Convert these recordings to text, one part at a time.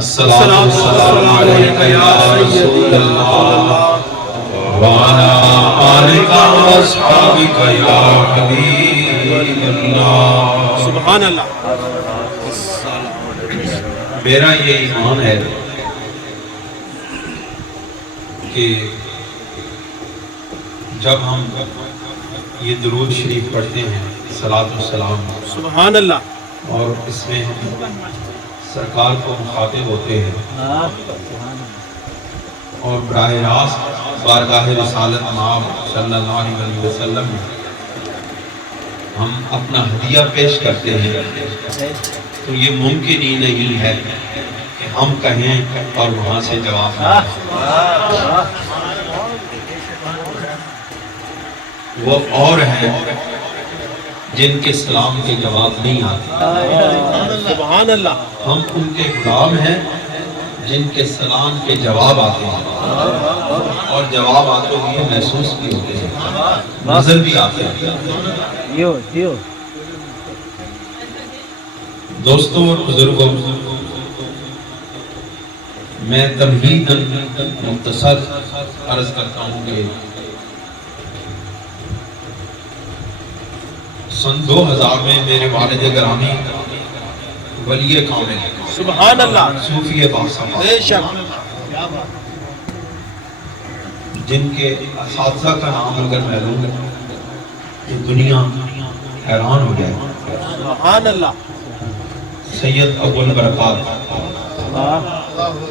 الصلاة والسلام عليك يا رسول الله وعلى آلك وأصحابك يا حبيب الله. سبحان اللہ. میرا یہ ایمان ہے کہ جب ہم یہ درود شریف پڑھتے ہیں صلاۃ والسلام، سبحان اللہ. اور اس میں ہم سرکار کو مخاطب ہوتے ہیں اور براہ راست بارگاہ رسالت مآب صلی اللہ علیہ وسلم میں ہم اپنا ہدیہ پیش کرتے ہیں، تو یہ ممکن ہی نہیں ہے کہ ہم کہیں اور وہاں سے جواب نہ آئے. وہ اور ہیں جن کے سلام کے جواب نہیں آتے. سبحان اللہ. ہم ان کے غلام ہیں جن کے سلام کے جواب آتے ہیں، اور جواب آتے ہوئے محسوس بھی ہوتے ہیں، نظر بھی آتے ہیں. دوستوں اور بزرگوں، میں تمہیداً مختصر عرض کرتا ہوں کہ سن 2000 میں میرے والد گرامی ولی کامل سبحان اللہ. صوفی باصفا، بے شک. جن کے اساتذہ کا نام اگر میں لوں تو دنیا حیران ہو جائے. سبحان اللہ. سید ابو البرکات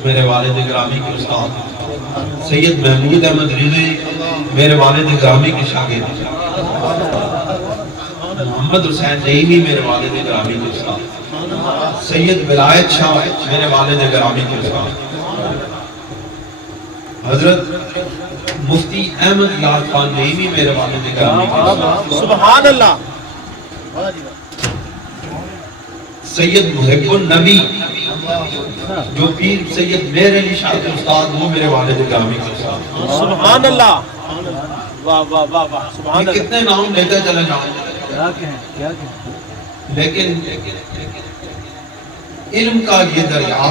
میرے والد گرامی کے استاد، سید محمود احمد رضوی میرے والد گرامی کے شاگرد، محمد حسین نعیمی میرے والد گرامی کے استاد، سید ولایت شاہ میرے والد گرامی کے استاد، حضرت مفتی احمد یار خان نعیمی میرے والد گرامی کے استاد، سبحان اللہ. سید محب النبی جو پیر سید میر علی شاہ کے استاد، وہ میرے والد گرامی کے استاد. سبحان اللہ. واہ واہ واہ واہ. سبحان یہ اللہ. کتنے نام لیتے چلے جاؤں، لیکن علم کا یہ دریا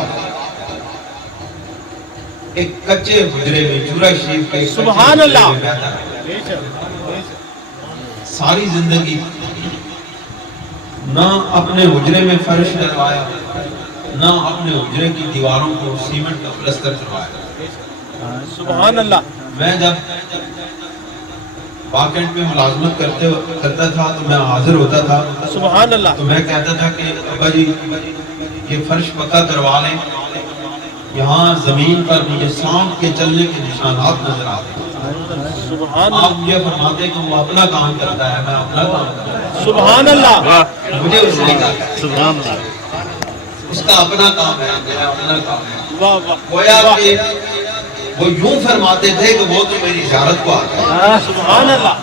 ایک کچے حجرے میں، چورا شریف کے سبحان اللہ. ساری زندگی نہ اپنے حجرے میں فرش ڈلوایا، نہ اپنے حجرے کی دیواروں کو سیمنٹ کا پلستر کروایا. سبحان اللہ. میں جب پاکٹ میں ملازمت کرتا تھا تو میں حاضر ہوتا تھا، سبحان اللہ. تو میں کہتا تھا کہ ابا جی یہ فرش پکا کروا لیں، یہاں زمین پر مجھے سانپ کے چلنے کے نشانات نظر آتے ہیں. سبحان آپ اللہ. یہ فرماتے کہ وہ اپنا کام کرتا ہے، میں اپنا کام کرتا ہوں. سبحان اللہ. مجھے اس نے کہا اس کا اپنا کام ہے، میرا اپنا کام ہے. واہ واہ. گویا کہ وہ یوں فرماتے تھے کہ وہ تو میری زیارت کو آتا ہے. سبحان اللہ.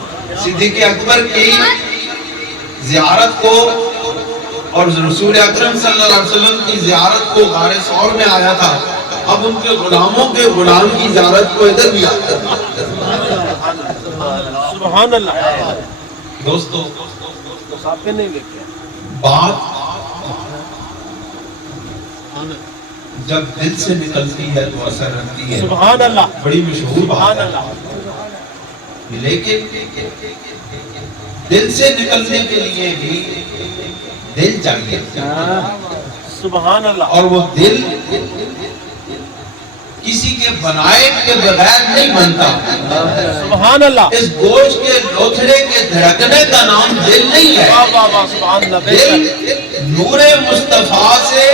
صدیق اکبر کی زیارت کو اور رسول اکرم صلی اللہ علیہ وسلم کی زیارت کو غار ثور میں آیا تھا، اب ان کے غلاموں کے غلام کی زیارت کو ادھر بھی آتا ہے. سبحان اللہ. دوستو، مسافے نہیں لیتے. بات جب دل سے نکلتی ہے تو اثر رکھتی ہے. سبحان اللہ. بڑی مشہور بات سبحان ہے، اللہ. لیکن دل سے نکلنے کے لیے بھی دل چاہیے، سبحان اللہ. اور وہ دل کسی کے بنائے کے بغیر نہیں بنتا. سبحان اللہ. اس گوشت کے لوتھڑے کے دھڑکنے کا نام دل نہیں ہے. واہ واہ واہ. سبحان اللہ. بے دل شک. نور مصطفیٰ سے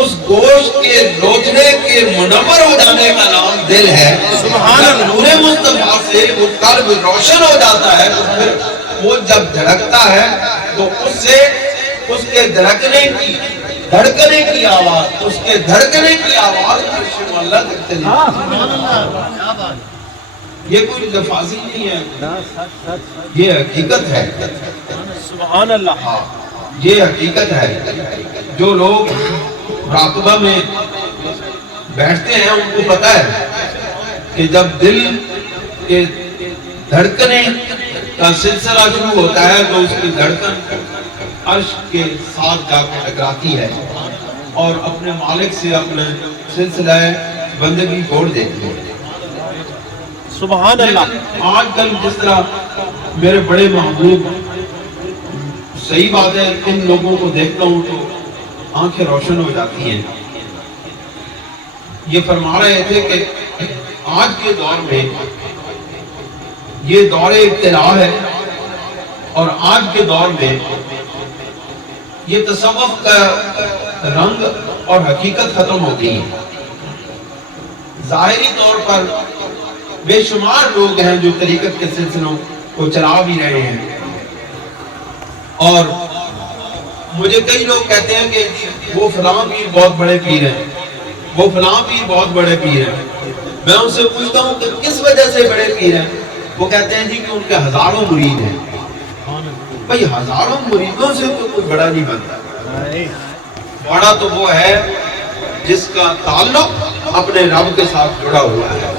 اس گوشت کے لوتھڑے کے منور ہو جانے کا نام دل ہے. سبحان اللہ. نور مصطفیٰ سے وہ قلب روشن ہو جاتا ہے، تو پھر وہ جب دھڑکتا ہے تو اس سے اس کے دھڑکنے کی آواز، اس کے دھڑکنے کی آواز عرش اللہ تک چلی. یہ کوئی لفاظی نہیں ہے، یہ حقیقت ہے. سبحان اللہ. یہ حقیقت ہے. جو لوگ مراقبہ میں بیٹھتے ہیں ان کو پتا ہے کہ جب دل کے دھڑکنے کا سلسلہ شروع ہوتا ہے تو اس کی دھڑکن عرش کے ساتھ جا کے ٹکراتی ہے. اور اپنے مالک سے اپنے سلسلہ بندگی چھوڑ دیتے ہیں۔ سبحان اللہ۔ آج کل جس طرح میرے بڑے محبوب، صحیح بات ہے، ان لوگوں کو دیکھتا ہوں تو آنکھیں روشن ہو جاتی ہیں۔ یہ فرما رہے تھے کہ آج کے دور میں یہ دور ابتلاء ہے، اور آج کے دور میں یہ تصوف کا رنگ اور حقیقت ختم ہو گئی ہے۔ ظاہری طور پر بے شمار لوگ ہیں جو طریقت کے سلسلوں کو چلا بھی رہے ہیں، اور مجھے کئی لوگ کہتے ہیں کہ وہ فلاں پیر بہت بڑے پیر ہیں، وہ فلاں پیر بہت بڑے پیر ہیں۔ میں ان سے پوچھتا ہوں کہ کس وجہ سے بڑے پیر ہیں؟ وہ کہتے ہیں جی کہ ان کے ہزاروں مرید ہیں۔ بھئی ہزاروں مریدوں سے تو کوئی بڑا نہیں بنتا۔ بڑا تو وہ ہے جس کا تعلق اپنے رب کے ساتھ جڑا ہوا ہے،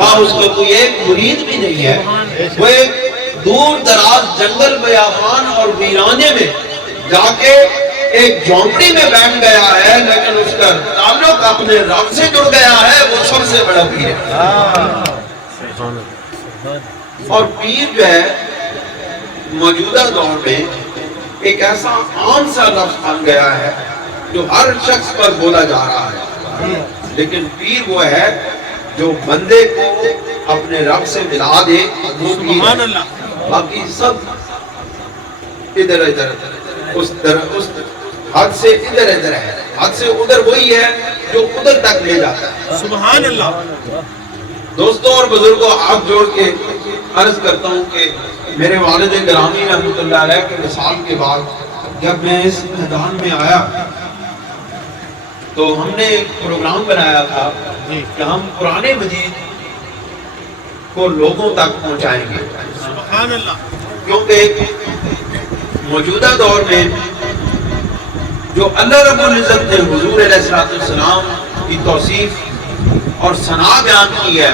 ہاں اس کا کوئی ایک مرید بھی نہیں ہے، وہ ایک دور دراز جنگل بیابان اور ویرانے میں جا کے ایک جھونپڑی میں بیٹھ گیا ہے، لیکن اس کا تعلق اپنے رب سے جڑ گیا ہے، وہ سب سے بڑا پیر ہے۔ اور پیر جو ہے موجودہ دور میں ایک ایسا عام سا لفظ بن گیا ہے جو ہر شخص پر بولا جا رہا ہے، لیکن پیر وہ ہے جو بندے کو اپنے رب سے ملا دے، وہ پیر ہے۔ باقی سب ادھر ادھر اس حد سے ادھر ادھر ہے، حد سے ادھر وہی ہے جو ادھر تک لے جاتا ہے۔ سبحان اللہ۔ دوستوں اور بزرگوں، ہاتھ جوڑ کے عرض کرتا ہوں کہ میرے والد گرامی رحمۃ اللہ علیہ کے وصال کے بعد جب میں اس میدان میں آیا تو ہم نے ایک پروگرام بنایا تھا کہ ہم قرآن مجید کو لوگوں تک پہنچائیں گے، سبحان اللہ۔ کیونکہ موجودہ دور میں جو اللہ رب العزت نے حضور علیہ السلام کی توصیف اور ثنا بیان کی ہے،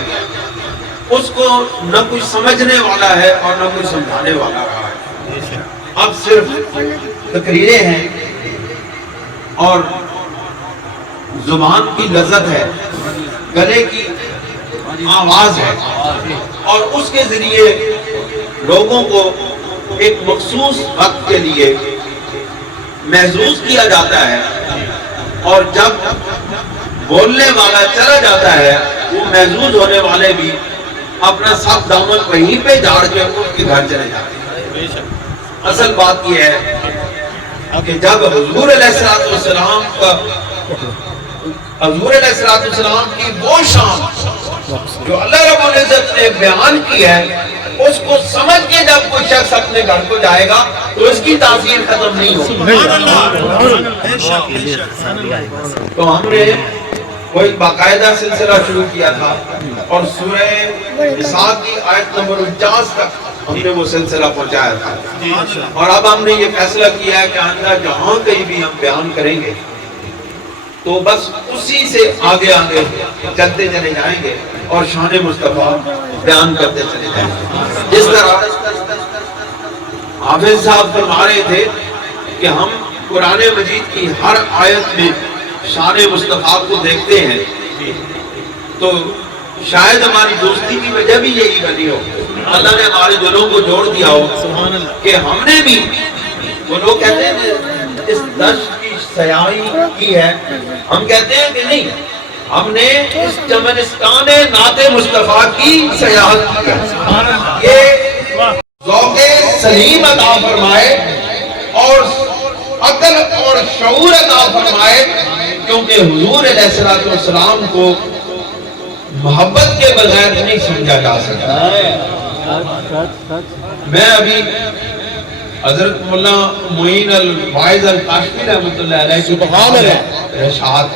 اس کو نہ کچھ سمجھنے والا ہے اور نہ کچھ سمجھانے والا رہا ہے۔ اب صرف تقریریں ہیں اور زبان کی لذت ہے، گلے کی آواز ہے، اور اس کے ذریعے لوگوں کو ایک مخصوص وقت کے لیے محظوظ کیا جاتا ہے، اور جب بولنے والا چلا جاتا ہے وہ محظوظ ہونے والے بھی اپنا سب دامن وہیں پہ جھاڑ کے ان کے گھر چلے جاتے ہیں۔ اصل بات یہ ہے کہ جب حضور علیہ السلام کا حضور علیہ السلام کی وہ شان جو اللہ رب العزت نے بیان کی ہے، اس کو سمجھ کے جب کوئی شخص اپنے گھر کو جائے گا تو اس کی تاثیر ختم نہیں ہوگی۔ تو ہم نے کوئی باقاعدہ سلسلہ شروع کیا تھا، اور سورہ نساء کی آیت نمبر 49 تک ہم نے وہ سلسلہ پہنچایا تھا، اور اب ہم نے یہ فیصلہ کیا ہے کہ آئندہ جہاں کہیں بھی ہم بیان کریں گے تو بس اسی سے آگے آگے چلتے چلے جائیں گے اور شان مصطفیٰ بیان کرتے چلے جائیں گے۔ جس طرح حافظ صاحب فرما رہے تھے کہ ہم قرآن مجید کی ہر آیت میں شان مصطفیٰ کو دیکھتے ہیں، تو شاید ہماری دوستی کی وجہ بھی یہی بنی ہو، اللہ نے ہمارے دلوں کو جوڑ دیا ہو کہ ہم نے بھی، وہ لوگ کہتے ہیں اس دشت کی سیاحی کی ہے، ہم کہتے ہیں کہ نہیں، ہم نے اس چمنستان نعت مصطفیٰ کی سیاحت کی ہے۔ یہ ذوق سلیم عطا فرمائے اور عقل اور شعور عطا فرمائے، کیونکہ حضور علیہ السلام کو محبت کے بغیر نہیں سمجھا جا سکتا۔ میں ابھی حضرت مولا معین الواعظ الکاشفی رحمۃ اللہ علیہ کی رشاد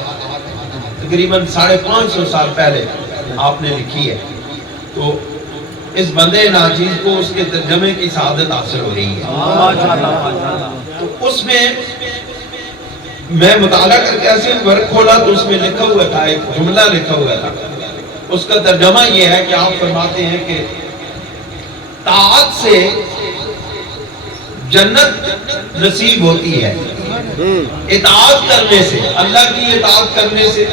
تقریباً 550 سال پہلے آپ نے لکھی ہے، تو اس بندے ناچیز کو اس کے ترجمے کی سعادت حاصل ہو رہی ہے۔ تو اس میں میں مطالعہ کر کے ایسے ورک کھولا تو اس میں لکھا ہوا تھا، ایک جملہ لکھا ہوا تھا، اس کا ترجمہ یہ ہے کہ آپ فرماتے ہیں کہ طاعت سے جنت نصیب ہوتی ہے، اطاعت کرنے سے، اللہ کی اطاعت کرنے سے،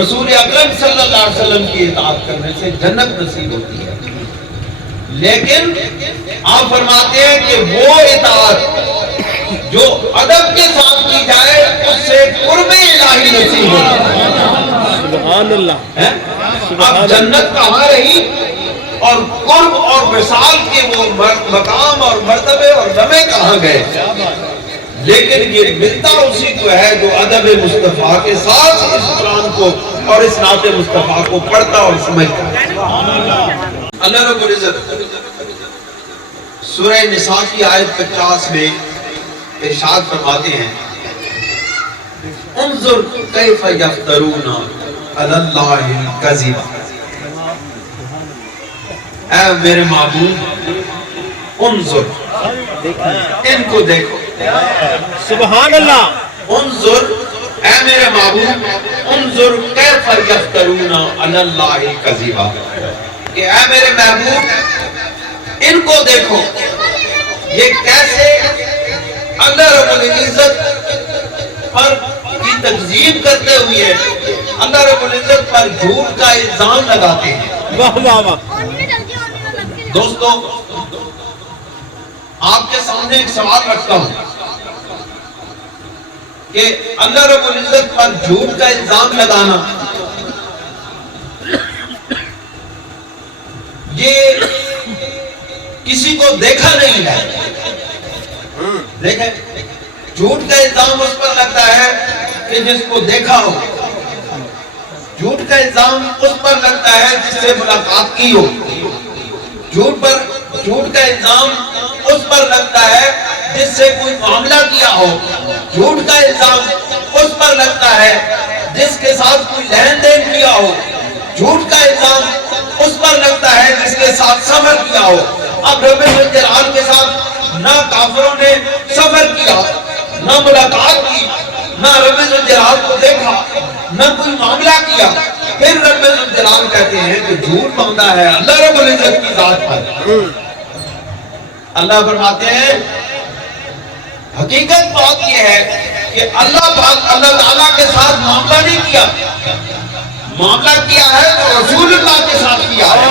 رسول اکرم صلی اللہ علیہ وسلم کی اطاعت کرنے سے جنت نصیب ہوتی ہے۔ لیکن آپ فرماتے ہیں کہ وہ اطاعت جو ادب کے ساتھ کی جائے اس سے قرب الہی نصیب ہوتا ہے۔ سبحان اللہ۔ اب جنت کہاں رہی اور قرب اور وصال کے وہ مقام اور مرتبے اور لمحے کہاں گئے؟ لیکن یہ ملتا اسی کو ہے جو ادب مصطفیٰ کے ساتھ اس قرآن کو اور اس نعت مصطفیٰ کو پڑھتا اور سمجھتا ہے۔ اللہ رب العزت سورہ نساء کی آیت 50 میں ارشاد فرماتے ہیں، انظر کیف یفترون علی اللہ الکذب، اے میرے معبود انظر، ان کو دیکھو، سبحان اللہ۔ انظر اے میرے معبود، انظر کیف یفترون علی اللہ الکذب، کہ اے میرے محبوب ان کو دیکھو یہ کیسے اللہ رب العزت پر کی تکذیب کرتے ہوئے اللہ رب العزت پر جھوٹ کا الزام لگاتے ہیں۔ واہ واہ واہ۔ دوستو آپ کے سامنے ایک سوال رکھتا ہوں کہ اللہ رب العزت پر جھوٹ کا الزام لگانا یہ کسی کو دیکھا نہیں ہے۔ دیکھیں جھوٹ کا الزام اس پر لگتا ہے کہ جس کو دیکھا ہو، جھوٹ کا الزام اس پر لگتا ہے جس سے ملاقات کی ہو، جھوٹ کا الزام اس پر لگتا ہے جس سے کوئی معاملہ کیا ہو، جھوٹ کا الزام اس پر لگتا ہے جس کے ساتھ کوئی لین دین کیا ہو، جھوٹ کا الزام اس پر لگتا ہے جس کے ساتھ سفر کیا ہو۔ اب رب الجلال کے ساتھ نہ کافروں نے سفر کیا، نہ ملاقات کی، نہ رب الجلال کو دیکھا، نہ کوئی معاملہ کیا، پھر رب الجلال کہتے ہیں کہ جھوٹ باندھا ہے اللہ رب العزت کی ذات پر۔ اللہ فرماتے ہیں حقیقت بات یہ ہے کہ اللہ تعالیٰ کے ساتھ معاملہ نہیں کیا، معاملہ کیا ہے تو رسول اللہ کے ساتھ کیا ہے۔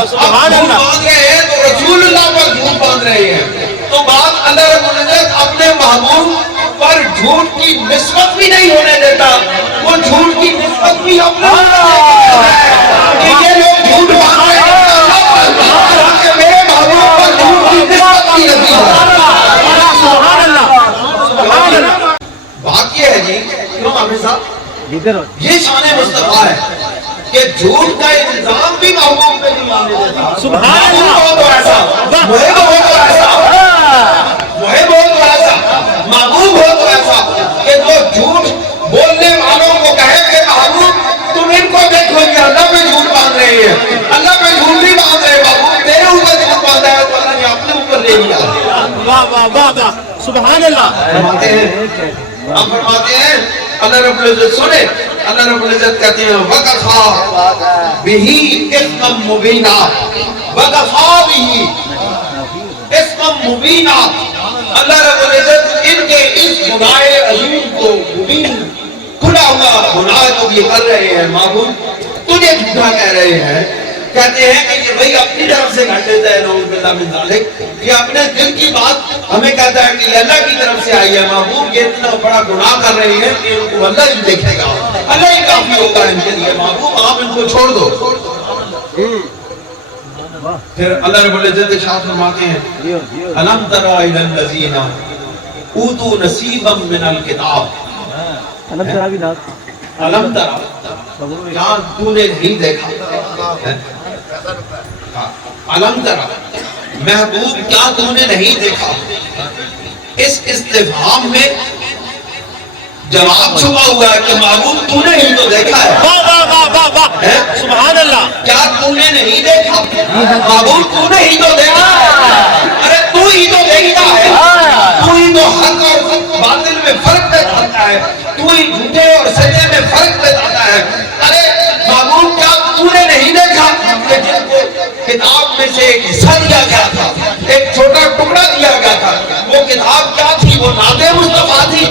اب جھوٹ باندھ رہے ہیں تو رسول اللہ پر جھوٹ باندھ رہے ہیں، تو بات اللہ رب العزت اپنے محبوب پر جھوٹ کی نسبت بھی نہیں ہونے دیتا، وہ جھوٹ کی نسبت بھی اپنے کہ یہ لوگ جھوٹ باندھ رہے ہیں کہ میرے محبوب پر جھوٹ کی نسبت بھی نہیں ہے۔ بات یہ ہے جی کیوں حافظ صاحب، یہ شان مصطفیٰ ہے کہ جھوٹ کا الزام بھی محبوب پہ نہیں لانے دیتا۔ سبحان اللہ۔ محبوب ہو تو ایسا، محب ہو تو ایسا، محب ہو تو ایسا، محبوب ہو تو ایسا کہ جو جھوٹ بولنے والوں کو کہے کہ محبوب تم ان کو دیکھو کہ اللہ پہ جھوٹ باندھ رہے ہیں، اللہ پہ جھوٹ نہیں باندھ رہے، محبوب تیرے اوپر جھوٹ باندھا ہے تو اللہ نے اپنے اوپر لے لیا۔ واہ واہ واہ واہ، سبحان اللہ۔ فرماتے ہیں اب فرماتے ہیں اللہ رب العزت سنے، اللہ رب العزت کہتے ہیں وَقَفَا بِهِ اِثْمًا مُبِينًا، وَقَفَا بِهِ اِثْمًا مُبِينًا، اللہ رب العزت ان کے اس گناہ عظیم کو مبین کھلا ہوا گناہ کو یہ کر رہے ہیں، معبود تجھے جھوٹا کہہ رہے ہیں، کہتے ہیں کہ یہ بھئی اپنی طرف سے گھٹ دیتا ہے، نعوذ باللہ من ذالک، یہ اپنے دل کی بات ہمیں کہتا ہے کہ یہ اللہ کی طرف سے آئی ہے، محبوب یہ اتنا بڑا گناہ کر رہے ہیں کہ ان کو اللہ ہی دیکھے گا، اللہ ہی کافی ہوگا ان کے لیے، محبوب آپ ان کو چھوڑ دو۔ پھر اللہ رب العزت ارشاد فرماتے ہیں الم تر الی الذین اوتوا نصیبا من الکتاب، الم تر کیا تو نے نہیں دیکھا، علم ترا محبوب کیا تو نے نہیں دیکھا، اس استفہام میں جواب چھپا ہوا ہے کہ محبوب تو نے ہی تو دیکھا ہے۔ واہ واہ واہ واہ واہ، سبحان اللہ۔ کیا تو نے نہیں دیکھا، محبوب تو نے ہی تو دیکھا ہے، ارے تو ہی تو دیکھتا ہے، تو ہی تو حق اور باطل میں فرق بتاتا ہے، تو ہی جھوٹے اور سچے میں فرق بتاتا ہے۔ ارے محبوب کیا تو نے نہیں دیکھا کہ جن کو کتاب میں سے ایک حصہ دیا گیا تھا، ایک چھوٹا ٹکڑا دیا گیا تھا، وہ کتاب کیا تھی؟ وہ نعت مصطفیٰ تھی،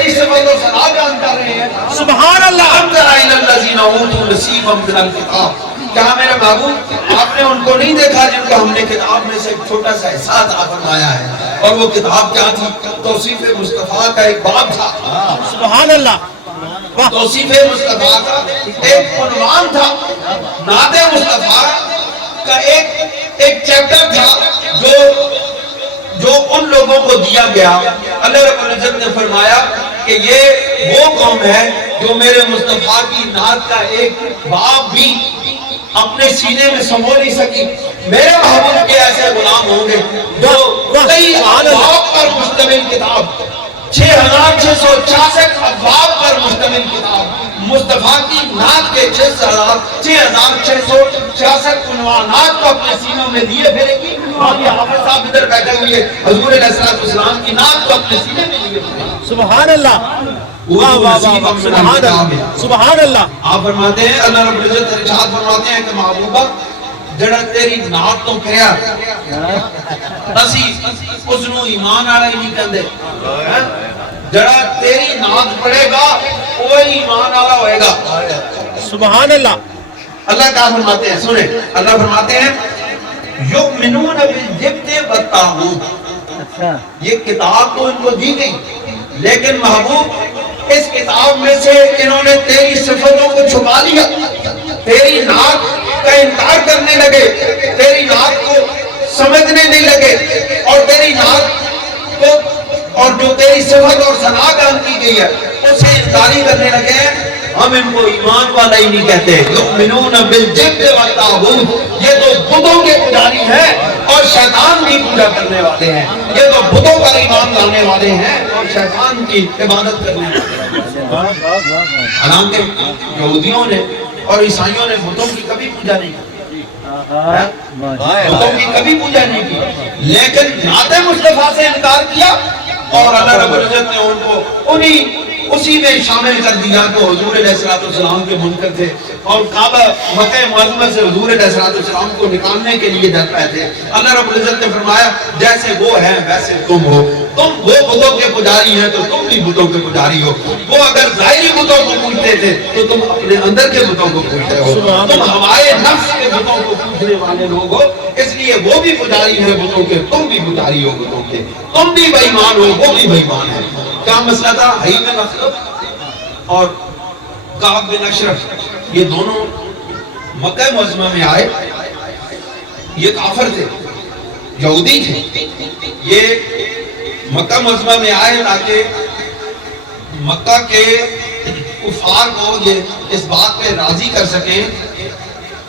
تیری صفت و ثنا بیان کر رہے ہیں. سبحان اللہ. أَلَمْ تَرَ إِلَى الَّذِينَ أُوتُوا نَصِيبًا مِنَ الْكِتَابِ. کیا میرے محبوب آپ نے ان کو نہیں دیکھا جن کو ہم نے کتاب میں سے ایک چھوٹا سا حصہ عطا فرمایا ہے؟ اور وہ کتاب کیا تھی؟ توصیف مصطفیٰ کا ایک باب تھا. سبحان اللہ. توصیف مصطفیٰ کا ایک عنوان تھا. نعت مصطفیٰ کا ایک چیپٹر تھا جو ان لوگوں کو دیا گیا. اللہ رب العزت نے فرمایا کہ یہ وہ قوم ہے جو میرے مصطفیٰ کی نعت کا ایک باب بھی اپنے سینے میں سمو نہیں سکی. میرے محبوب کے ایسے غلام ہوں گے جو کئی ابواب پر مشتمل کتاب، 6666 ابواب پر مشتمل کتاب، مصطفیٰ کی نعت کے 6666 عنوانات کو اپنے سینوں میں لیے پھرے گی. اور یہ حافظ صاحب ادھر بیٹھے ہوئے حضور علیہ السلام کی نعت کو اپنے سینے میں لیے پھرے گی. سبحان اللہ. واہ واہ واہ. سبحان اللہ. سبحان اللہ. آپ فرماتے ہیں اللہ رب العزت ارشاد فرماتے ہیں کہ محبوبہ جڑا تیری نعت تو کریا اسی اس نو ایمان والا ہی نہیں کہندے. جڑا تیری نعت پڑھے گا وہ ایمان والا ہوئے گا. سبحان اللہ. اللہ کیا فرماتے ہیں سنیں. اللہ فرماتے ہیں یؤمنون بالجبت والطاغوت. یہ کتاب تو ان کو دی گئی لیکن محبوب اس کتاب میں سے انہوں نے تیری صفتوں کو چھپا لیا. تیری نعت کا انکار کرنے لگے، تیری نعت کو سمجھنے نہیں لگے، اور تیری نعت کو اور جو تیری صفت اور ثنا بیان کی گئی ہے اسے انکاری کرنے لگے ہیں. ہم ان کو ایمان والا ہی نہیں کہتے. یؤمنون بالجبت والطاغوت. یہ تو بتوں کے پجاری ہیں اور شیطان کی پوجا کرنے والے ہیں. یہ تو بتوں پر ایمان لانے والے ہیں اور شیطان کی عبادت کرنے والے ہیں. حالانکہ یہودیوں نے اور عیسائیوں نے بتوں کی کبھی پوجا نہیں کی، بتوں کی کبھی پوجا نہیں کی، لیکن نعت مصطفیٰ سے انکار کیا اور اللہ رب العزت نے ان کو اسی میں شامل کر دیا کہ حضور علیہ السلام کے منکر تھے اور کعبہ مکہ معظمہ سے حضور علیہ السلام کو نکالنے کے لیے ڈر پائے تھے. اللہ رب العزت نے فرمایا جیسے وہ ہیں ویسے تم ہو. تم وہ بتوں کے پجاری ہیں تو تم بھی بتوں کے پجاری ہو. وہ اگر ظاہری بتوں کو پوجتے تھے تو تم اپنے اندر کے بتوں کو پوجتے ہو. تم ہمارے نفس کے بتوں کو پوجنے والے لوگ ہو، اس لیے وہ بھی پجاری ہیں بتوں کے، تم بھی پجاری ہو بتوں کے. تم بھی بے ایمان ہو، وہ بھی بے ایمان ہے. کیا مسئلہ تھا؟ حی بن اخطب اور کعب بن اشرف یہ دونوں مکہ معظمہ میں آئے. یہ کافر تھے، یہودی تھے. یہ مکہ معظمہ میں آئے تاکہ مکہ کے کفار کو یہ اس بات پہ راضی کر سکیں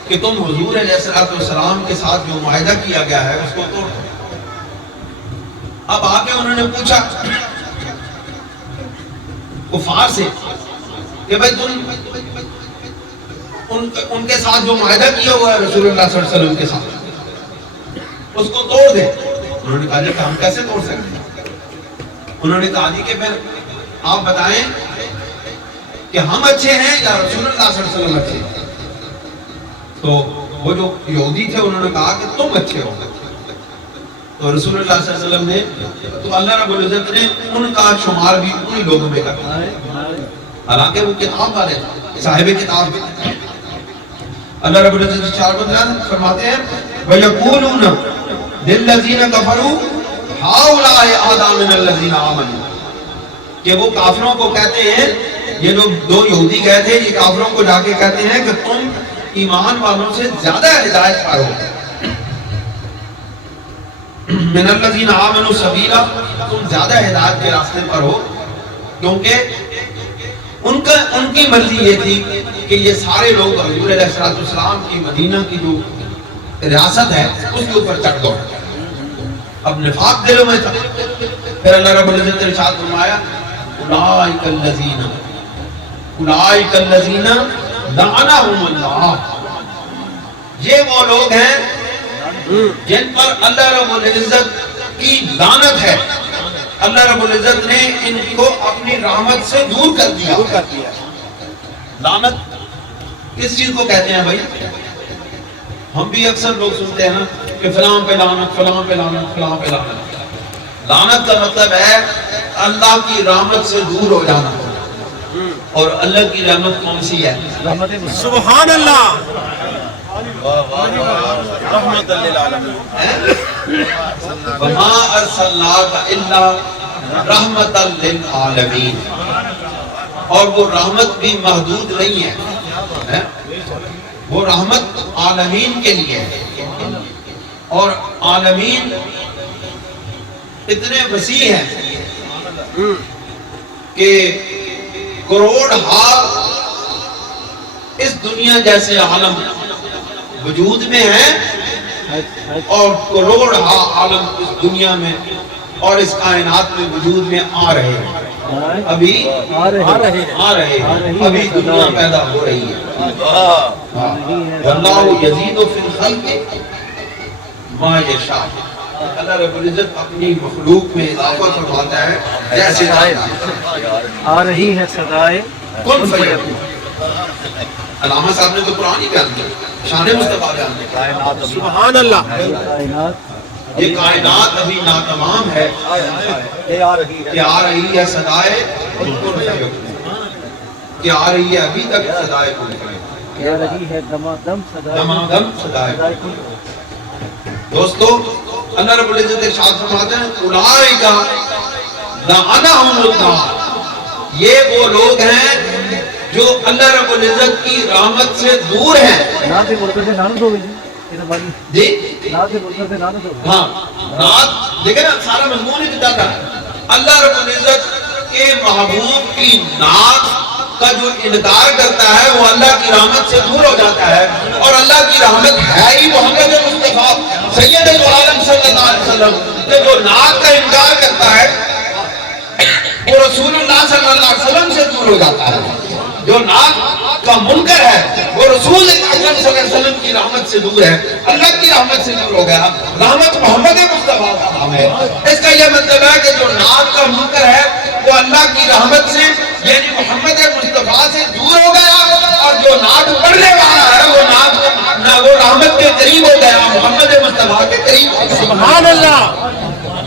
کہ تم حضور علیہ السلام کے ساتھ جو معاہدہ کیا گیا ہے اس کو توڑ دو. اب آگے انہوں نے پوچھا کفار سے کہ بھائی تم ان کے ساتھ جو معاہدہ کیا ہوا ہے رسول اللہ صلی اللہ علیہ وسلم کے ساتھ اس کو توڑ دے. انہوں نے کہا کہ ہم کیسے توڑ سکتے ہیں؟ انہوں نے کہا کہ پھر آپ بتائیں کہ ہم اچھے ہیں یا رسول اللہ صلی اللہ علیہ وسلم اچھے ہیں. تو وہ جو یہودی تھے انہوں نے کہا کہ تم اچھے ہو. تو رسول اللہ صلی اللہ علیہ وسلم نے تو اللہ رب العزت نے ان کا شمار بھی انہی لوگوں میں کر دیا. حالانکہ وہ کتاب والے صاحب کتاب. اللہ رب العزت چار بندیان فرماتے ہیں وَيَقُولُونَ لِلَّذِينَ كَفَرُوا هَؤُلَاءِ أَهْدَىٰ مِنَ الَّذِينَ آمَنُوا. کہ وہ کافروں کو کہتے ہیں، یہ لوگ دو یہودی گئے تھے، یہ کافروں کو جا کے کہتے ہیں کہ تم ایمان والوں سے زیادہ ہدایت پر ہو. من الذین آمنوا سبیلا، تم زیادہ ہدایت کے راستے پر ہو. کیونکہ ان کی مرضی یہ تھی کہ یہ سارے لوگ حضور علیہ السلام کی مدینہ کی جو ریاست ہے اس کے اوپر چڑھ دو. اب نفاق دلوں میں تھا. پھر اللہ رب العزت نے ارشاد فرمایا اولئک الذین لعنہم اللہ. یہ وہ لوگ ہیں جن پر اللہ رب العزت کی لعنت ہے. اللہ رب العزت نے ان کو اپنی رحمت سے دور کر دیا. لعنت کس چیز کو کہتے ہیں بھائی؟ ہم بھی اکثر لوگ سنتے ہیں نا کہ فلاں پہ لعنت، فلاں پہ لعنت، فلاں پہ لعنت. لعنت کا مطلب ہے اللہ کی رحمت سے دور ہو جانا. اور اللہ کی رحمت کون سی ہے؟ سبحان اللہ. رحمت للعالمین. وما ارسلناک الا رحمت للعالمین. اور وہ رحمت بھی محدود نہیں ہے، وہ رحمت عالمین کے لیے ہے. اور عالمین اتنے وسیع ہیں کہ کروڑ اس دنیا جیسے عالم وجود میں ہیں اور کروڑ عالم اس دنیا میں اور اس کائنات میں وجود میں آ رہے ہیں، ابھی آ رہے ہیں، ابھی دنیا پیدا ہو رہی ہے. واللہ یزید فی الخلق ما یشاء. اللہ رب العزت اپنی مخلوق میں اضافہ فرماتا ہے جیسے آ رہی ہے صدائے کن فیکون. علامہ صاحب نے تو قرآن ہی بیان کیا، شان مصطفیٰ بیان کیا. سبحان اللہ. یہ کائنات ابھی ناتمام ہے کہ آ رہی ہے صدائے کن فیکون، کہ آ رہی ہے ابھی تک صدائے کن فیکون، کہ آ رہی ہے دمادم دمادم صدائے کن فیکون. دوستو اللہ رب العزت ارشاد فرماتے ہیں اولئک لعنہم اللہ. یہ وہ لوگ ہیں جو اللہ رب العزت کی رحمت سے دور ہیں. نات ملک سے نانت ہو گئی جی نات ملک سے نانت ہو گئی. ہاں نعت دیکھیں نا سارا مضمون ہی بتاتا ہے. اللہ رب العزت کے محبوب کی نعت کا جو انکار کرتا ہے وہ اللہ کی رحمت سے دور ہو جاتا ہے. اور اللہ کی رحمت ہے ہی محمد مصطفیٰ سید العالم صلی اللہ علیہ وسلم. کہ جو نعت کا انکار کرتا ہے وہ رسول اللہ صلی اللہ علیہ وسلم سے دور ہو جاتا ہے. جو نعت کا منکر ہے وہ رسول اکرم صلی اللہ علیہ وسلم کی رحمت سے دور ہے، اللہ کی رحمت سے دور ہو گیا. رحمت محمد مصطفیٰ کا نام ہے. اس کا یہ مطلب ہے کہ جو نعت کا منکر ہے وہ اللہ کی رحمت سے یعنی محمد مصطفیٰ سے دور ہو گیا. اور جو نعت پڑھنے والا ہے وہ نعت وہ رحمت کے قریب ہو گیا، محمد مصطفیٰ کے قریب ہو گیا. سبحان اللہ.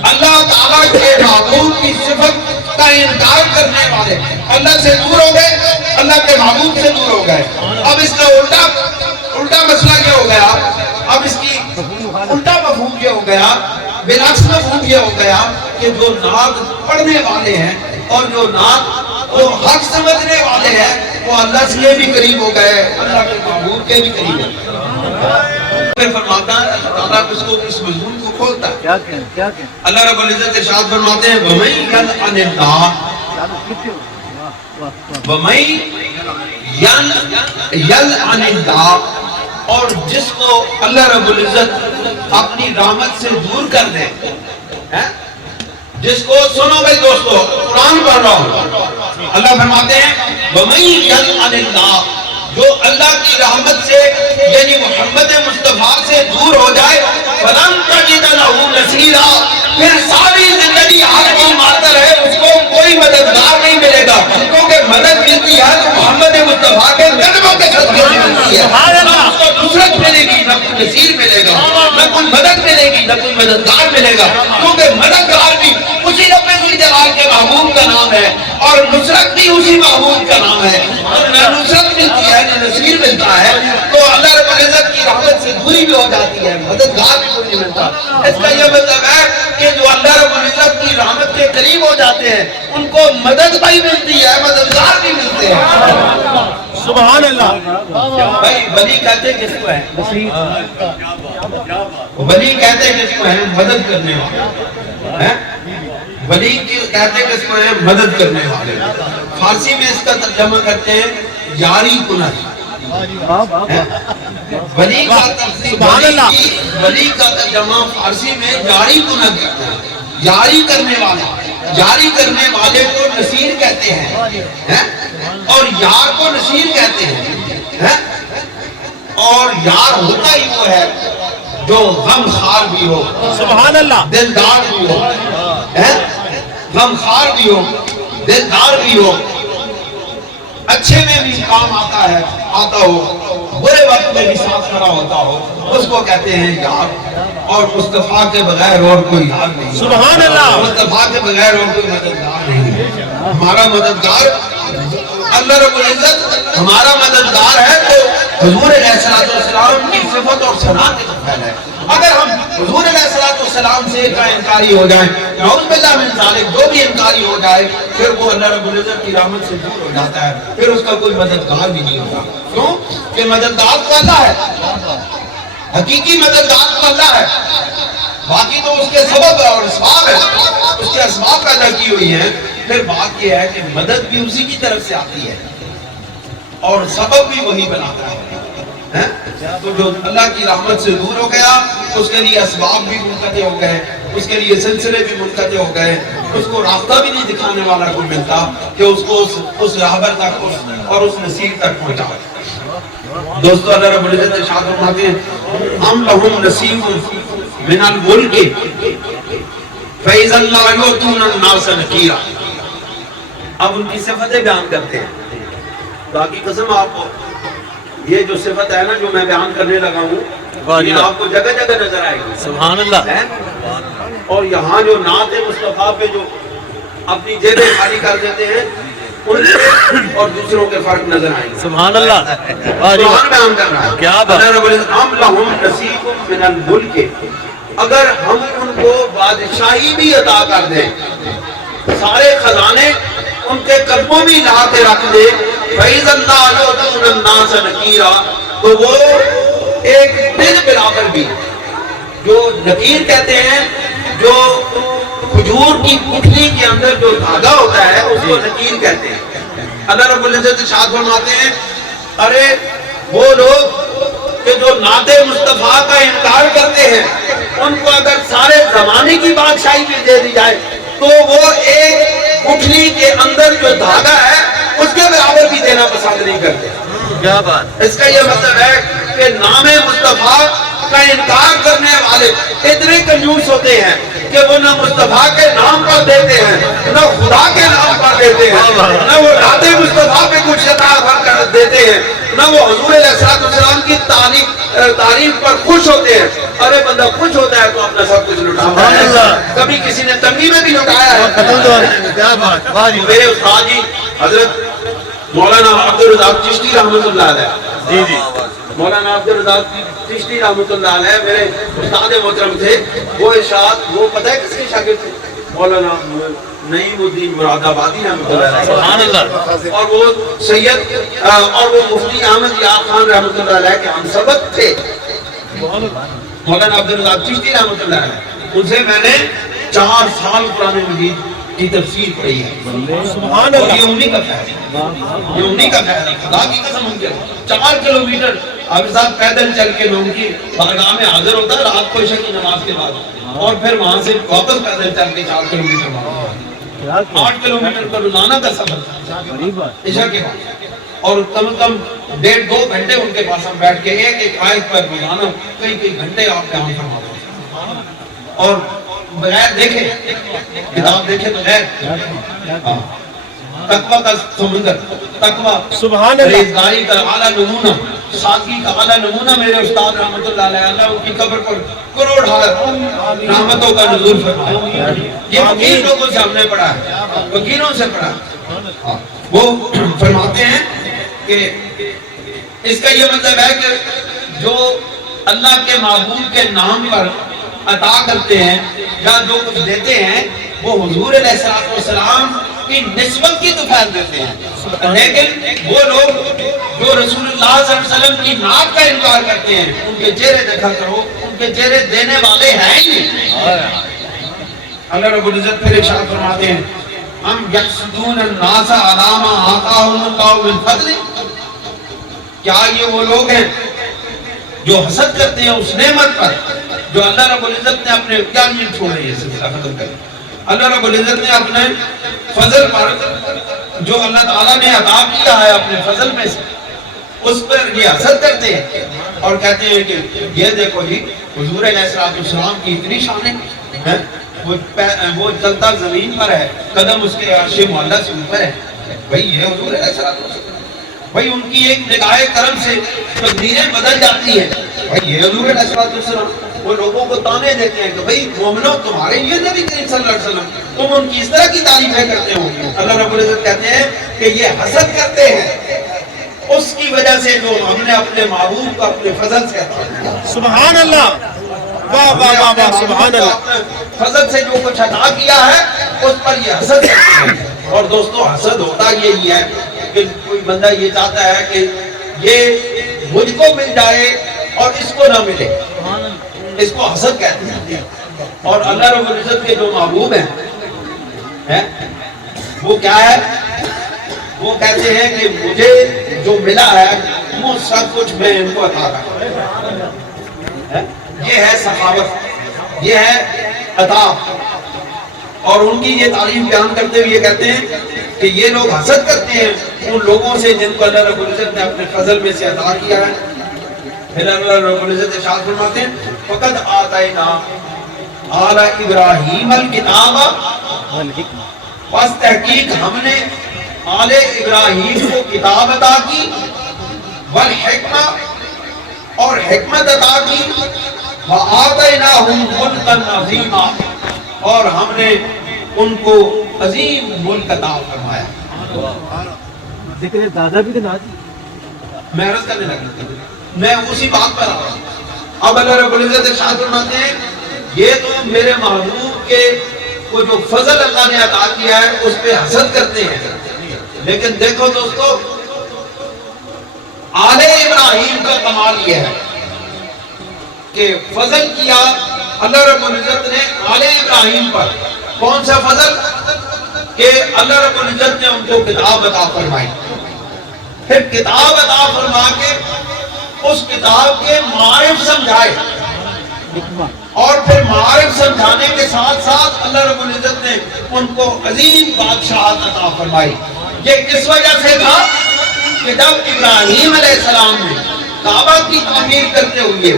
اللہ تعالیٰ کے محبوب کی صفت کا انکار کرنے والے اللہ سے دور ہو گئے، اللہ کے محبوب سے دور ہو گئے. اب اس کا الٹا مسئلہ یہ ہو گیا، اب اس کی الٹا مفہوم یہ ہو گیا، بالعکس مفہوم یہ ہو گیا کہ جو نعت پڑھنے والے ہیں اور جو نعت وہ حق سمجھنے والے ہیں وہ اللہ سے بھی قریب ہو گئے، اللہ کے محبوب کے بھی قریب ہو گئے. پھر فرماتا ہے اللہ تعالیٰ اس مضمون کو کھولتا ہے. کیا کہیں اللہ رب العزت ارشاد فرماتے ہیں وَمَن يَلْعَنِ اللَّهَ وَمَن يَلْعَنِ اللَّهَ. اور جس کو اللہ رب العزت اپنی رحمت سے دور کر دے، جس کو سنو بھائی دوستو قرآن پڑھ رہا ہوں. اللہ فرماتے ہیں وَمَن يَلْعَنِ اللَّهَ. جو اللہ کی رحمت سے یعنی محمد مصطفیٰ سے دور ہو جائے فَلَن تَجِدَ لَهُ نَصِيرًا. پھر ساری زندگی حق کی مارتا رہے اس کو کوئی مددگار نہیں ملے گا، کیونکہ مدد ملتی ہے تو محمد مصطفیٰ کے قدموں کے صدقے سے ملتی ہے. نہ اس کو نصرت ملے گی، نہ کوئی نصیر ملے گا، نہ کوئی مدد ملے گی، نہ کوئی مددگار ملے گا. کیونکہ مددگار بھی اسی رب ذوالجلال کے محبوب کا نام ہے اور نصرت بھی اسی محبوب کا نام ہے. اور نہ نصرت ملتی ہے نہ نصیر ملتا ہے تو اللہ رب العزت کی رحمت سے دوری بھی ہو جاتی ہے، مددگار بھی کوئی نہیں ملتا. اس کا یہ مطلب ہے کہ جو اللہ رب العزت کی رحمت کے قریب ہو جاتے ہیں ان کو مدد بھی ملتی ہے، مددگار بھی ملتے ہیں. سبحان اللہ. بھائی ولی کہتے کس کو ہے؟ ولی کہتے کس کو ہے؟ مدد کرنے والے. ولی کہتے کس کو ہے؟ مدد کرنے والے. فارسی میں اس کا ترجمہ کرتے ہیں یاری کنر. ولی کا ترجمہ فارسی میں یاری کنر کرتے ہیں، یاری کرنے والا. یاری کرنے والے کو نصیر کہتے ہیں اور یار کو نصیر کہتے ہیں. اور یار ہوتا ہی وہ ہے جو غمخوار بھی ہو، سبحان اللہ، دلدار بھی ہو، غمخوار بھی ہو، دلدار بھی ہو، اچھے میں بھی کام آتا ہے، آتا ہو، برے وقت میں بھی ساتھ کھڑا ہوتا ہو اس کو کہتے ہیں یار، اور مصطفیٰ کے بغیر اور کوئی یار نہیں، سبحان اللہ، مصطفیٰ کے بغیر اور کوئی مددگار نہیں، ہمارا مددگار اللہ رب العزت ہمارا مددگار ہے تو حضور علیہ السلام کی صفت اور ثنا کے فعل ہے۔ اگر ہم حضور علیہ السلام سے کا انکاری ہو جائیں، نعوذ باللہ من ذالک، جو بھی انکاری ہو جائے پھر وہ اللہ رب العزت کی رحمت سے دور ہو جاتا ہے، پھر اس کا کوئی مددگار بھی نہیں ہوگا۔ کیوں کہ مددگار تو اللہ ہے، حقیقی مددگار تو اللہ ہے، باقی تو اس کے سبب اور اسباب ہے، اس کے اسباب پیدا کی ہوئی ہیں۔ پھر بات یہ ہے کہ مدد بھی اسی کی طرف سے آتی ہے اور سبب بھی وہی بناتا ہے۔ تو جو اللہ کی رحمت سے دور ہو گیا اس کے لیے اسباب بھی منقطع ہو گئے، اس کے لیے سلسلے بھی منقطع ہو گئے، اس کو راستہ بھی نہیں دکھانے والا کوئی ملتا کہ اس کو اس راہبر تک اور اس نصیر تک پہنچا۔ دوستو اللہ رب العزت ارشاد فرماتے ہیں ہم لہم نصیب من الملک فإذا لا يؤتون الناس نکیرا۔ اب ان کی صفتیں بیان کرتے ہیں، باقی قسم آپ کو یہ جو صفت ہے نا جو میں بیان کرنے لگا ہوں یہ آپ کو جگہ جگہ نظر آئے گی، سبحان اللہ، اور یہاں جو نعت مصطفیٰ پہ جو اپنی جیبیں خالی کر دیتے ہیں ان سے اور دوسروں کے فرق نظر آئیں گے۔ سبحان اللہ، قرآن بیان کر رہا ہے کیا بات، اللہ رب العزت ہم لہم نصیب من الملک، اگر ہم ان کو بادشاہی بھی عطا کر دیں، سارے خزانے ان کے قدموں میں لا کے رکھ دے، فَإِذَا لَا يُؤْتُونَ النَّاسَ نَكِيرًا، تو وہ ایک دن برابر بھی، جو نکیر کہتے ہیں جو کھجور کی گٹھلی کے اندر جو دھاگا ہوتا ہے اس کو نکیر کہتے ہیں۔ اللہ رب العزت ارشاد فرماتے ہیں ارے وہ لوگ کہ جو نعت مصطفیٰ کا انکار کرتے ہیں ان کو اگر سارے زمانے کی بادشاہی بھی دے دی جائے تو وہ ایک گٹھلی کے اندر جو دھاگا ہے اس کے برابر بھی دینا پسند نہیں کرتے۔ کیا بات، اس کا یہ مطلب ہے کہ نام مصطفیٰ کا انکار کرنے والے اتنے کنجوس ہوتے ہیں کہ وہ نہ مصطفیٰ کے نام پر دیتے ہیں نہ خدا کے نام پر دیتے ہیں، نہ وہ نعت مصطفیٰ پہ کچھ عطا کر دیتے ہیں، نہ وہ حضور علیہ السلام کی تعریف پر خوش ہوتے ہیں۔ ارے بندہ خوش ہوتا ہے تو اپنا سب کچھ لٹاتا ہے، کبھی کسی نے تنگی میں بھی لٹایا ہے۔ کیا بات، میرے استاد جی حضرت مولانا عبدالرزاق چشتی رحمۃ اللہ علیہ، جی جی، مولانا عبدالرزاق چشتی رحمۃ اللہ علیہ میرے استاد محترم تھے، وہ ارشاد وہ پتہ ہے کس کے شاگرد تھے؟ مولانا نعیم الدین مراد آبادی رحمۃ اللہ علیہ، سبحان اللہ، اور وہ سید اور وہ مفتی احمد یار خان رحمۃ اللہ علیہ کے ہم سبق تھے۔ مولانا عبدالرزاق چشتی رحمۃ اللہ علیہ، ان سے میں نے 4 سال قرآن مجید کی تفسیر پڑھی ہے۔ سبحان اور اللہ، یہ انہی کا خیال ہے، یہ انہی کا خیال ہے، خدا کی قسم ان کے 4 کلومیٹر اب صاحب پیدل چل کے لوگوں کی بارگاہ میں حاضر ہوتا ہے رات کو عشاء کی نماز کے بعد، اور پھر وہاں سے واپس پیدل چل کے 4 کلومیٹر واپس 8 کلومیٹر کا روزانہ کا سفر تھا عشاء کے بعد، اور کم از کم 1.5-2 گھنٹے ان کے پاس ہم بیٹھ کے ایک آیت پر روزانہ کئی گھنٹے آپ بیان فرماتے ہیں، اور بغیر دیکھے کتاب دیکھے بغیر تقوی کا سمندر، تقوی، سبحان اللہ، پرہیزگاری کا اعلیٰ نمونہ، سادگی کا اعلیٰ نمونہ میرے استاد رحمۃ اللہ علیہ، اللہ ان کی قبر پر کروڑ رحمتوں کا نزول فرمائے۔ یہ وکیل لوگوں سے ہم نے پڑھا ہے، وکیلوں سے پڑھا ہے۔ وہ فرماتے ہیں کہ اس کا یہ مطلب ہے کہ جو اللہ کے معبود کے نام پر عطا کرتے ہیں یا جو کچھ دیتے ہیں وہ حضور علیہ السلام کی نسبت کی تو پھیل دیتے ہیں، لیکن وہ لوگ جو رسول اللہ صلی اللہ علیہ وسلم کی نعت کا انکار کرتے ہیں ان کے چہرے دیکھا کرو، ان کے چہرے دینے والے ہیں ہی نہیں۔ اللہ رب العزت پھر ارشاد فرماتے ہیں ہم یحسدون الناس علی ما آتاہم اللہ من فضل، کیا یہ وہ لوگ ہیں جو حسد کرتے ہیں اس نعمت پر جو اللہ رب العزت نے اپنے اختیار میں چھوڑے، یہ سلسلہ ختم کریں، اللہ رب العزت نے اپنے فضل پر جو اللہ تعالیٰ نے عطا کیا ہے اپنے فضل میں سے اس پر یہ حسد کرتے ہیں اور کہتے ہیں کہ یہ دیکھو جی حضور علیہ السلام کی اتنی شان ہے، وہ چلتا زمین پر ہے، قدم اس کے عرش معلیٰ سے اوپر ہے، بھئی یہ حضور علیہ السلام، بھائی ان کی ایک نگاہ کرم سے تقدیریں بدل جاتی ہیں. بھائی یہ حضور علیہ السلام وہ لوگوں کو تانے دیتے ہیں کہ بھئی مومنو تمہارے یہ نبی کریم صلی اللہ علیہ وسلم تم ان کی اس طرح کی تعریفیں کرتے ہو. اللہ رب العزت کہتے ہیں کہ یہ حسد کرتے ہیں اس کی وجہ سے جو ہم نے اپنے محبوب کو اپنے فضل سے عطا کیا. سبحان اللہ. واہ واہ واہ واہ سبحان اللہ. فضل سے جو کچھ عطا کیا ہے اس پر یہ حسد کرتے ہیں. اور دوستو حسد ہوتا یہی ہے کہ کوئی بندہ یہ چاہتا ہے کہ یہ مجھ کو مل جائے اور اس کو نہ ملے, اس کو حسد کہتے ہیں. اور اللہ رب العزت کے جو محبوب ہیں وہ کیا ہے, وہ کہتے ہیں کہ مجھے جو ملا ہے وہ سب کچھ میں ان کو عطا کرتا. یہ ہے سخاوت, یہ ہے عطا. اور ان کی یہ تعریف بیان کرتے ہوئے یہ کہتے ہیں کہ یہ لوگ حسد کرتے ہیں ان لوگوں سے جن کو اللہ رب العزت نے اپنے فضل میں سے عطا کیا ہے. پھر اللہ رب العزت ارشاد فرماتے ہیں فقد آتینا آل ابراہیم الکتاب, پس تحقیق ہم نے آل ابراہیم کو کتاب عطا کی, والحکمہ اور حکمت عطا کی, وآتیناہم ملکا عظیما اور ہم نے ان کو عظیم ملک عطا فرمایا. ذکر دادا بھی تو نہ تھی. میں عرض کرنے لگا میں اسی بات پر آ رہا ہوں. اب اللہ رب العزت ارشاد فرماتے ہیں یہ تو میرے محبوب کے وہ جو فضل اللہ نے عطا کیا ہے اس پہ حسد کرتے ہیں. لیکن دیکھو دوستو آل ابراہیم کا کمال یہ ہے کہ فضل کیا اللہ رب العزت نے آل ابراہیم پر. کون سا فضل کہ اللہ رب العزت نے ان کو کتاب عطا فرمائی. پھر کتاب عطا فرما کے اس کتاب کے معارف سمجھائے, اور پھر معارف سمجھانے کے ساتھ ساتھ اللہ رب العزت نے ان کو عظیم بادشاہت عطا فرمائی. یہ کس وجہ سے تھا کہ جب ابراہیم علیہ السلام نے کعبہ کی تعمیر کرتے ہوئے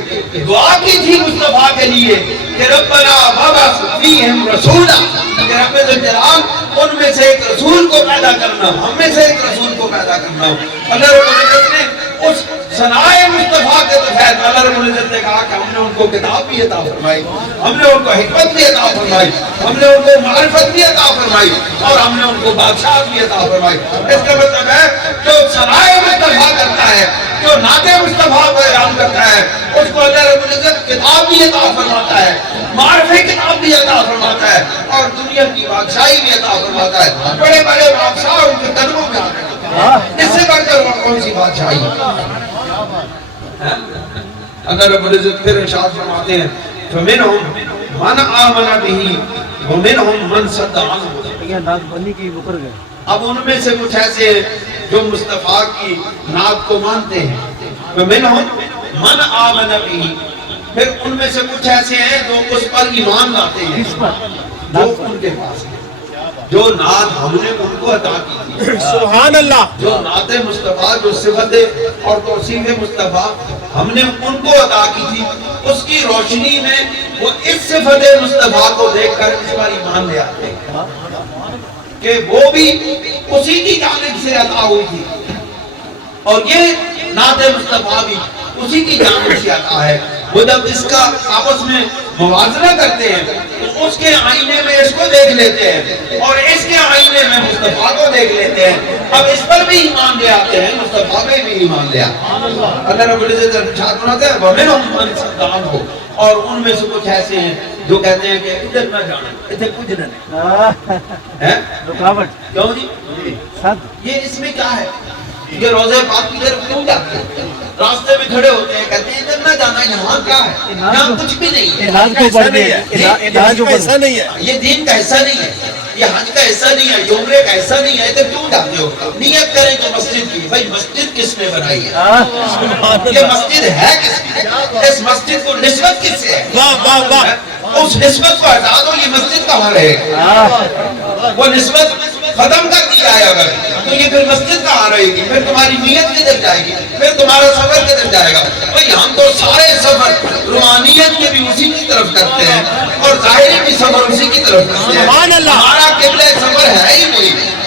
دعا کی تھی مصطفیٰ کے لیے کہ ربنا وابعث فیہم رسولا, کہ رب الجلال ان میں سے ایک رسول کو پیدا کرنا, ہم میں سے ایک رسول کو پیدا کرنا. اللہ رب العزت نے اس ثنائے مصطفیٰ کے تحت اللہ رب العزت نے کہا کہ ہم نے ان کو کتاب بھی عطا فرمائی, ہم نے ان کو حکمت بھی عطا فرمائی, ہم نے ان کو معرفت بھی عطا فرمائی, اور ہم نے ان کو بادشاہت بھی عطا فرمائی. اس کا مطلب ہے جو ثنائے مصطفیٰ کرتا ہے, جو نعت مصطفیٰ کو بیان کرتا ہے, اس کو اللہ رب العزت کتاب بھی عطا فرماتا ہے, معرفی کتاب بھی عطا فرماتا ہے, اور دنیا کی بادشاہی بھی عطا فرماتا ہے. بڑے بڑے بادشاہ ان کے قدموں میں آتے ہیں. اس سے بڑھ کر کون سی بادشاہی. اللہ رب العزت پھر ارشاد فرماتے ہیں فَمِنْهُمْ مَنْ آمَنَ بِهِ وَمِنْهُمْ مَنْ صَدَّ عَنْهُ. یہ ناک بنی کی مکر گئے. اب ان میں سے کچھ ایسے ہیں جو مصطفیٰ کی نعت کو مانتے ہیں. فَمِنْهُمْ مَنْ آمَنَ بِهِ, پھر ان میں سے کچھ ایسے ہیں جو اس پر ایمان لاتے ہیں, کس پر؟ جو ان کے پاس ہے, جو نعت ہم نے ان کو عطا کی تھی. سبحان اللہ. جو نعت مصطفیٰ, جو صفت اور توصیف مصطفیٰ ہم نے ان کو عطا کی تھی, اس کی روشنی میں وہ اس صفت مصطفیٰ کو دیکھ کر اس پر ایمان لے آتے ہیں کہ وہ بھی اسی کی جانب سے عطا ہوئی تھی, اور یہ نعت مصطفیٰ بھی اسی کی جانب سے عطا ہے. وہ جب اس کا آپس میں موازنہ کرتے ہیں تو اس کے آئینے میں اس کو دیکھ لیتے ہیں, اور اس کے آئینے میں مصطفیٰ کو دیکھ لیتے ہیں. اب اس پر بھی ایمان لے آتے ہیں, مصطفیٰ میں بھی ایمان لے آتے ہیں. اللہ رب العزت ارشاد فرماتے ہیں وَمِنْهُمْ مَنْ صَدَّ عَنْهُ, اور ان میں سے کچھ ایسے ہیں جو کہتے ہیں کہ ادھر نہ جانا, ادھر کچھ نہ نہیں. رکاوٹ کیوں جی؟ سد. یہ اس میں کیا ہے کہ روزے پاک کی طرف کیوں جاتے ہیں, راستے میں کھڑے ہوتے ہیں, کہتے ہیں ادھر نہ جانا, یہاں کیا ہے, یہاں کچھ بھی نہیں ہے, علاج کو پڑھ دیں. علاج کو ایسا نہیں ہے, یہ دین کا حصہ نہیں ہے, یہ حج کا حصہ نہیں ہے, یہ عمرے کا حصہ نہیں ہے. ادھر کیوں جاتے ہو؟ نیت کریں کہ مسجد کی. بھائی مسجد کس نے بنائی ہے؟ یہ مسجد ہے کس کی؟ اس مسجد کو نسبت کس سے ہے؟ واہ واہ واہ. اس نسبت کو ہٹا دو, یہ مسجد کہاں رہے گا؟ وہ نسبت ختم کر دی جائے اگر تو یہ پھر مسجد کہاں رہے گی, پھر تمہاری نیت کدھر جائے گی, پھر تمہارا سفر کدھر جائے گا. بھائی ہم تو سارے سفر روحانیت کے بھی اسی کی طرف کرتے ہیں, اور ظاہری بھی سفر اسی کی طرف کرتے ہیں. ہمارا قبلہ سفر ہے ہی نہیں,